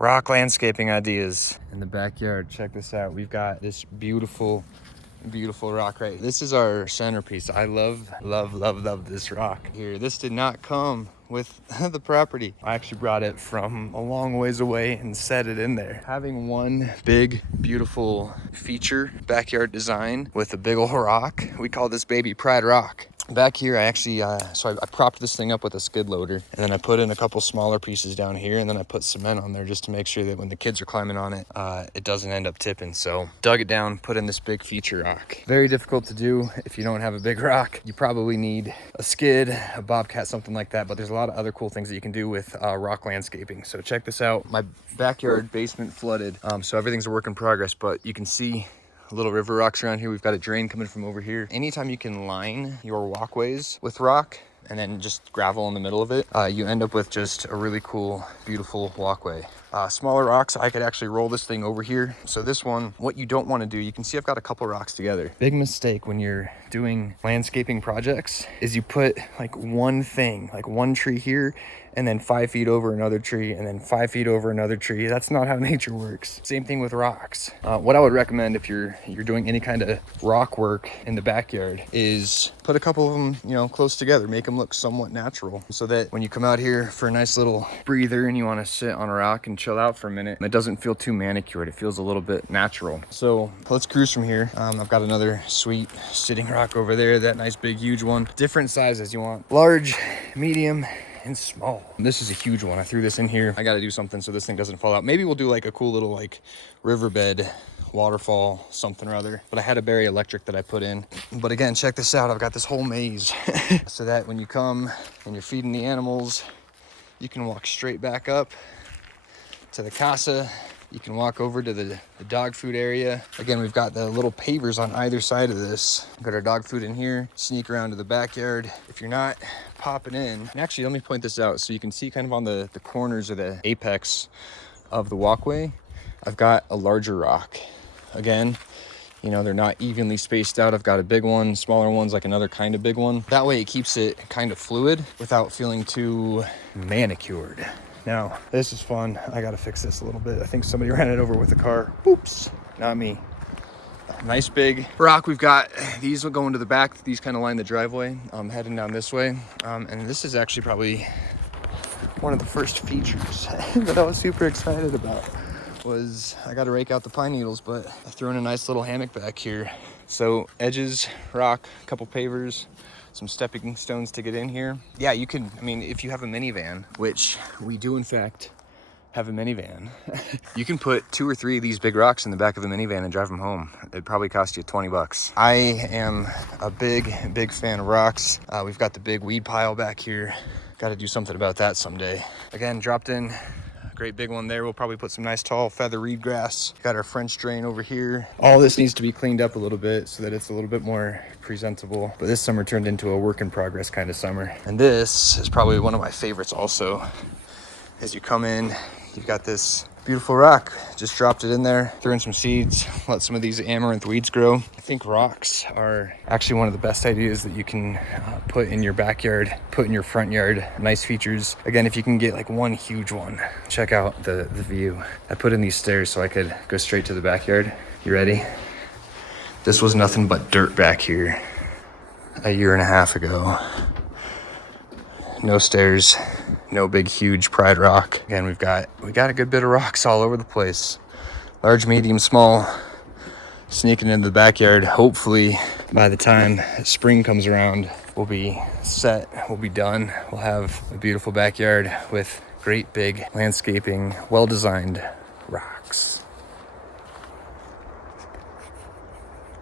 rock landscaping ideas in the backyard. Check this out. We've got this beautiful rock right here. This is our centerpiece. I love this rock here. This did not come with the property. I actually brought it from a long ways away and set it in there. Having one big, beautiful feature backyard design with a big old rock, we call this baby Pride Rock. Back here, I actually, I propped this thing up with a skid loader, and then I put in a couple smaller pieces down here, and then I put cement on there just to make sure that when the kids are climbing on it, it doesn't end up tipping. So dug it down, put in this big feature rock. Very difficult to do if you don't have a big rock. You probably need a skid, a bobcat, something like that, but there's a lot of other cool things that you can do with rock landscaping. So check this out. My backyard basement flooded, so everything's a work in progress, but you can see little river rocks around here. We've got a drain coming from over here. Anytime you can line your walkways with rock and then just gravel in the middle of it, you end up with just a really cool, beautiful walkway. Smaller rocks, I could actually roll this thing over here. So this one, what you don't want to do, you can see I've got a couple rocks together. Big mistake when you're doing landscaping projects is you put like one thing, like one tree here, and then 5 feet over another tree, and then 5 feet over another tree. That's not how nature works. Same thing with rocks. What I would recommend if you're doing any kind of rock work in the backyard is put a couple of them, you know, close together, make them look somewhat natural, so that when you come out here for a nice little breather and you want to sit on a rock and chill out for a minute, it doesn't feel too manicured. It feels a little bit natural. So let's cruise from here. I've got another sweet sitting rock over there, that nice big huge one. Different sizes you want: large, medium, and small. This is a huge one. I threw this in here. I got to do something so this thing doesn't fall out. Maybe we'll do like a cool little like riverbed, waterfall, something or other. But I had a Berry electric that I put in. But again, check this out. I've got this whole maze so that when you come and you're feeding the animals, you can walk straight back up to the casa. You can walk over to the dog food area. Again, we've got the little pavers on either side of this. We've got our dog food in here, sneak around to the backyard. If you're not popping in, and actually let me point this out so you can see kind of on the corners of the apex of the walkway, I've got a larger rock. Again, you know, they're not evenly spaced out. I've got a big one, smaller ones, like another kind of big one. That way it keeps it kind of fluid without feeling too manicured. Now, this is fun. I gotta fix this a little bit. I think somebody ran it over with a car. Oops, not me. Nice big rock. We've got these going to the back. These kind of line the driveway. I'm heading down this way. And this is actually probably one of the first features that I was super excited about. Was I got to rake out the pine needles, but I threw in a nice little hammock back here. So edges, rock, a couple pavers, some stepping stones to get in here. Yeah, you can, I mean, if you have a minivan, which we do in fact have a minivan, you can put 2 or 3 of these big rocks in the back of a minivan and drive them home. It'd probably cost you 20 bucks. I am a big fan of rocks. We've got the big weed pile back here. Got to do something about that someday. Again, dropped in great big one there. We'll probably put some nice tall feather reed grass. Got our French drain over here. All this needs to be cleaned up a little bit so that it's a little bit more presentable. But this summer turned into a work in progress kind of summer. And this is probably one of my favorites also. As you come in, you've got this beautiful rock. Just dropped it in there, threw in some seeds, let some of these amaranth weeds grow. I think rocks are actually one of the best ideas that you can put in your backyard, put in your front yard. Nice features. Again, if you can get like one huge one, check out the view. I put in these stairs so I could go straight to the backyard. You ready? This was nothing but dirt back here a year and a half ago. No stairs. No big, huge Pride rock. Again, we got a good bit of rocks all over the place. Large, medium, small. Sneaking into the backyard. Hopefully, by the time spring comes around, we'll be set, we'll be done. We'll have a beautiful backyard with great big landscaping, well-designed rocks.